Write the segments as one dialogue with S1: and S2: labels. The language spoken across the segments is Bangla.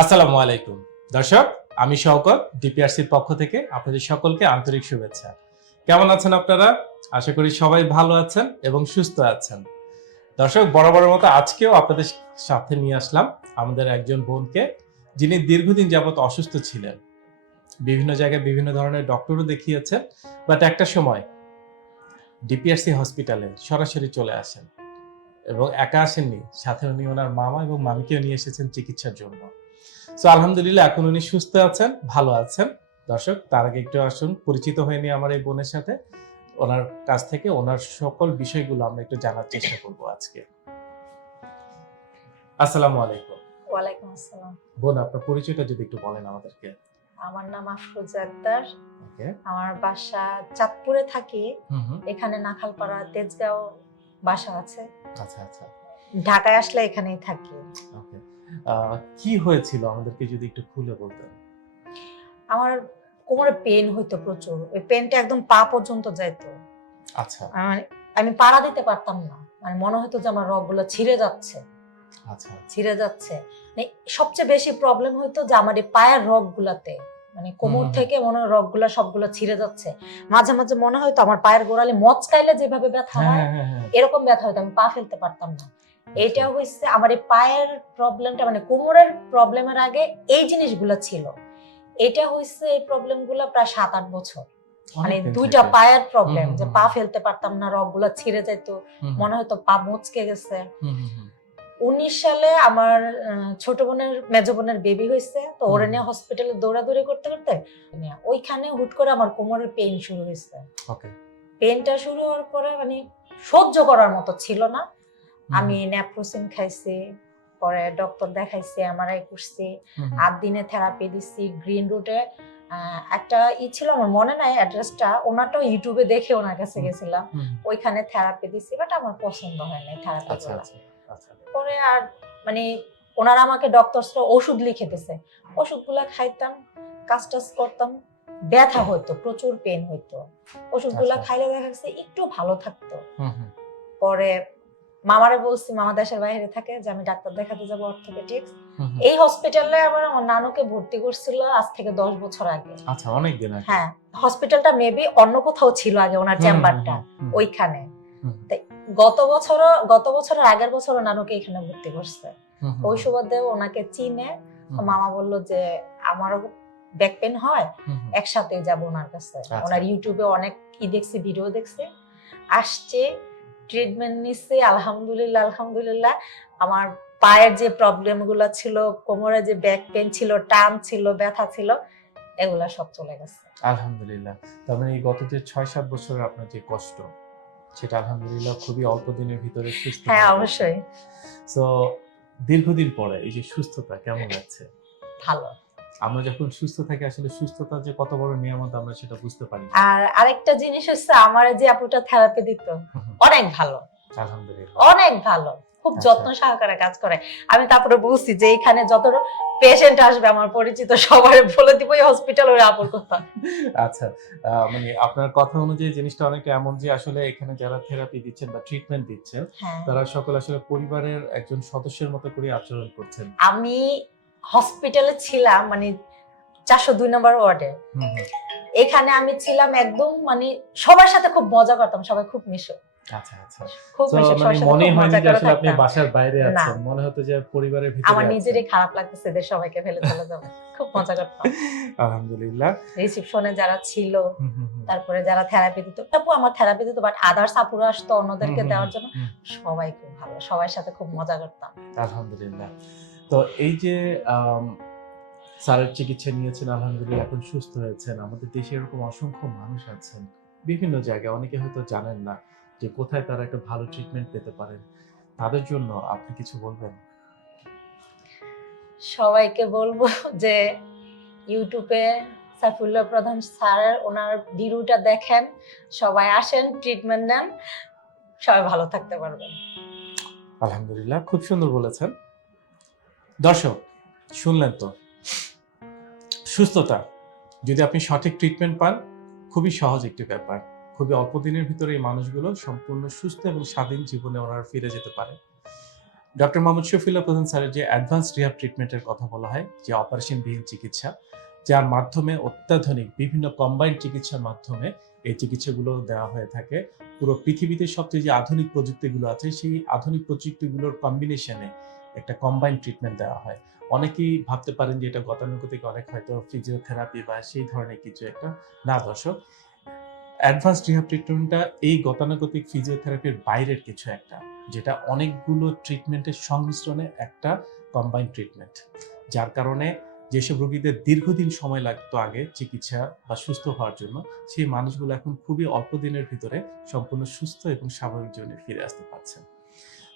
S1: আসসালামু আলাইকুম। দর্শক, আমি শওকত, ডিপিআরসির পক্ষ থেকে আপনাদের সকলকে আন্তরিক শুভেচ্ছা। কেমন আছেন আপনারা? আশা করি সবাই ভালো আছেন এবং সুস্থ আছেন। দর্শক, বরাবরের মতো আজকেও আপনাদের সাথে নিয়ে আসলাম আমাদের একজন বোনকে, যিনি দীর্ঘদিন যাবত অসুস্থ ছিলেন। বিভিন্ন জায়গায় বিভিন্ন ধরনের ডক্টরও দেখিয়েছেন, বাট একটা সময় ডিপিআরসি হসপিটালে সরাসরি চলে আসেন এবং একা আসেননি। সাথে উনি ওনার মামা এবং মামিকেও নিয়ে এসেছেন চিকিৎসার জন্য। সো আলহামদুলিল্লাহ এখন উনি সুস্থ আছেন ভালো আছেন। দর্শক তার আগে একটু আসুন পরিচিত হয়নি আমার এই বোনের সাথে। ওনার কাছ থেকে ওনার সকল বিষয়গুলো আমরা একটু জানার চেষ্টা করব আজকে। আসসালামু আলাইকুম।
S2: ওয়ালাইকুম আসসালাম।
S1: বোন আপনার পরিচয়টা যদি একটু বলেন আমাদেরকে।
S2: আমার নাম আফরোজা আক্তার। আমার বাসা চাঁদপুরে থাকি। এখানে নাখালপাড়া তেজগাঁও বাসা আছে।
S1: আচ্ছা আচ্ছা।
S2: ঢাকায় আসলে এখানেই থাকি।
S1: ওকে। কি হয়েছিল? আমাদেরকে যদি একটু খুলে বলতেন।
S2: আমার কোমরে পেন হইতো প্রচুর। ওই পেনটা একদম পা পর্যন্ত যাইতো।
S1: আচ্ছা।
S2: মানে আমি পাড়া দিতে পারতাম না। মানে মনে হতো যে আমার রগগুলো ছিঁড়ে যাচ্ছে।
S1: আচ্ছা।
S2: ছিঁড়ে যাচ্ছে। মানে সবচেয়ে বেশি প্রবলেম হইতো যে আমার এই পায়ের রগগুলাতে। মানে কোমর থেকে মনে হয় রগগুলা সবগুলো ছিঁড়ে যাচ্ছে। মাঝে মাঝে মনে হয়তো আমার পায়ের গোড়ালে মচকাইলে যেভাবে ব্যথা
S1: হ্যাঁ
S2: হয়
S1: হ্যাঁ হ্যাঁ হ্যাঁ।
S2: এরকম ব্যথা হতো আমি পা ফেলতে পারতাম না। এইটা হচ্ছে আমার এই পায়ের প্রবলেমটা মানে কোমরের প্রবলেমের আগে এই জিনিসগুলো ছিল। এটা হচ্ছে এই প্রবলেমগুলো প্রায় সাত আট বছর মানে দুইটা পায়ের প্রবলেম যে পা ফেলতে পারতাম না রগগুলো ছিঁড়ে যেত মনে হতো পা মুচকে গেছে। উনিশ সালে আমার ছোট বোনের মেজ বোনের বেবি হয়েছে তো ওরে নিয়ে হসপিটালে দৌড়াদৌড়ি করতে করতে ওইখানে হুট করে আমার কোমরের পেন শুরু হয়েছে। পেনটা শুরু হওয়ার পরে মানে সহ্য করার মতো ছিল না। আমি ন্যাপ্রোসিন খাইছি পরে ডক্টর দেখাইছি এমআরআই করছি। আট দিনে থেরাপি দিচ্ছি গ্রিন রুটে একটা ই ছিল আমার মনে নাই অ্যাড্রেসটা ওনারটাও ইউটিউবে দেখে ওনার কাছে গেছিলাম। ওইখানে থেরাপি দিচ্ছি বাট আমার পছন্দ হয় নাই থেরাপি
S1: আচ্ছা আচ্ছা আচ্ছা।
S2: পরে আর মানে ওনারা আমাকে ডক্টরসরা ওষুধ লিখে দিছে। ওষুধগুলা খাইতাম কাজ টাজ করতাম ব্যথা হইতো প্রচুর পেন হইতো। ওষুধগুলা। খাইলে দেখা গেছে একটু ভালো থাকতো। পরে মামারে বলছি মামা দেশের বাইরে থাকে যে আমি ডাক্তার দেখাতে যাব অর্থোপেডিক্স।
S1: হুম।
S2: এই হসপিটালে আমার নানুকে ভর্তি করছিল আজ থেকে দশ বছর আগে।
S1: আচ্ছা অনেক দিন আগে।
S2: হ্যাঁ হসপিটালটা মেবি অন্য কোথাও ছিল আগে ওনার চেম্বারটা ওইখানে। গত বছরও গত বছরের আগের বছরও নানুকে এখানে ভর্তি করছে। ওই সুবাদে ওনাকে চিনে মামা বলল যে আমারও ব্যাক পেন হয়। একসাথে যাব ওনার কাছে।
S1: আচ্ছা।
S2: ওনার ইউটিউবে অনেক ই দেখছি ভিডিও দেখছি। আসছে ট্রিটমেন্ট নিচ্ছে আলহামদুলিল্লাহ আলহামদুলিল্লাহ। আমার পায়ের যে প্রবলেমগুলো ছিল কোমরে যে ব্যাক পেন ছিল টান ছিল ব্যথা ছিল এগুলা সব চলে গেছে।
S1: আলহামদুলিল্লাহ। তার মানে এই গত যে ছয় সাত বছরের আপনার যে কষ্ট সেটা আলহামদুলিল্লাহ খুবই অল্প দিনের ভিতরে সুস্থ
S2: হ্যাঁ অবশ্যই।
S1: তো দীর্ঘদিন পরে এই যে সুস্থতা কেমন যাচ্ছে
S2: ভালো।
S1: আমরা যখন সুস্থ থাকি আসলে সুস্থতা যে কত বড় নিয়ামত আমরা সেটা বুঝতে পারি
S2: আর আরেকটা জিনিস হচ্ছে আমার যে আপুটা থেরাপি দিত অনেক ভালো।
S1: আলহামদুলিল্লাহ।
S2: অনেক ভালো। খুব
S1: আচ্ছা।
S2: যত্ন সহকারে কাজ করে। আমি তারপরে বলছি যে এখানে যত পেশেন্ট আসবে আমার পরিচিত সবার বলে দিব এই হসপিটাল ওই আপুর কথা।
S1: আচ্ছা মানে আপনার কথা অনুযায়ী জিনিসটা অনেকটা এমন যে আসলে এখানে যারা থেরাপি দিচ্ছেন বা ট্রিটমেন্ট দিচ্ছেন
S2: হ্যাঁ।
S1: তারা সকল আসলে পরিবারের একজন সদস্যের মতো করে আচরণ করছেন।
S2: আমি হসপিটালে ছিলাম মানে চারশো দুই নম্বর ওয়ার্ডে। এখানে আমি ছিলাম একদম মানে সবার সাথে খুব মজা করতাম সবাই খুব মিশো।
S1: আচ্ছা আচ্ছা। মানে
S2: আমার। নিজেরই খারাপ লাগতেছে এদের সবাইকে ফেলে চলে যাব। খুব মজা করতাম।
S1: আলহামদুলিল্লাহ।
S2: রিসিপশনে যারা ছিল। তারপরে যারা থেরাপি দিত আপু আমার থেরাপি দিত বাট আসতো অন্যদেরকে দেওয়ার জন্য। সবাই খুব ভালো সবার সাথে খুব মজা করতাম।
S1: আলহামদুলিল্লাহ। তো এই যে স্যারের চিকিৎসা নিয়েছেন আলহামদুলিল্লাহ এখন সুস্থ হয়েছেন। আমাদের দেশে এরকম অসংখ্য মানুষ আছেন। বিভিন্ন জায়গায় অনেকে হয়তো জানেন না যে কোথায় তারা একটা ভালো ট্রিটমেন্ট পেতে পারেন। তাদের জন্য আপনি কিছু বলবেন?
S2: সবাইকে বলব যে ইউটিউবে সাইফুল্লাহ প্রধান স্যারের ওনার ভিডিওটা দেখেন সবাই আসেন ট্রিটমেন্ট নেন সবাই ভালো থাকতে পারবেন।
S1: আলহামদুলিল্লাহ খুব সুন্দর বলেছেন। দর্শক, শুনলেন তো। সুস্থতা, যদি আপনি সঠিক ট্রিটমেন্ট পান, খুবই সহজ একটি ব্যাপার। খুবই অল্প দিনের ভিতরে এই মানুষগুলো সম্পূর্ণ সুস্থ এবং স্বাধীন জীবনে ওনারা ফিরে যেতে পারে। ডক্টর মোহাম্মদ শফিউল্লাহ প্রধান স্যারের যে অ্যাডভান্স রিহাব ট্রিটমেন্টের কথা বলা হয়, যে অপারেশনবিহীন চিকিৎসা, যার মাধ্যমে অত্যাধুনিক বিভিন্ন কম্বাইন্ড চিকিৎসার মাধ্যমে এই চিকিৎসাগুলো দেওয়া হয়ে থাকে। পুরো পৃথিবীতে সবচেয়ে যে আধুনিক প্রযুক্তিগুলো আছে, সেই আধুনিক প্রযুক্তিগুলোর কম্বিনেশনে একটা কম্বাইন্ড ট্রিটমেন্ট দেওয়া হয়। অনেকেই ভাবতে পারেন যে এটা গতানুগতিক, অনেক হয়তো ফিজিওথেরাপি বা সেই ধরনের কিছু একটা না দর্শক। অ্যাডভান্স রিহাব ট্রিটমেন্টটা এই গতানুগতিক ফিজিওথেরাপির বাইরের কিছু একটা, যেটা অনেকগুলো ট্রিটমেন্টের সংমিশ্রণে একটা কম্বাইন্ড ট্রিটমেন্ট যার কারণে যেসব রোগীদের দীর্ঘদিন সময় লাগতো আগে চিকিৎসা বা সুস্থ হওয়ার জন্য, সেই মানুষগুলো এখন খুবই অল্প দিনের ভিতরে সম্পূর্ণ সুস্থ এবং স্বাভাবিক জীবনে ফিরে আসতে পারছেন।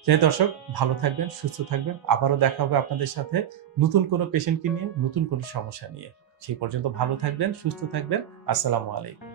S1: তাই দর্শক, ভালো থাকবেন, সুস্থ থাকবেন। আবারও দেখা হবে আপনাদের সাথে নতুন কোনো পেশেন্টকে নিয়ে, নতুন কোনো সমস্যা নিয়ে। সেই পর্যন্ত ভালো থাকবেন, সুস্থ থাকবেন। আসসালামু আলাইকুম।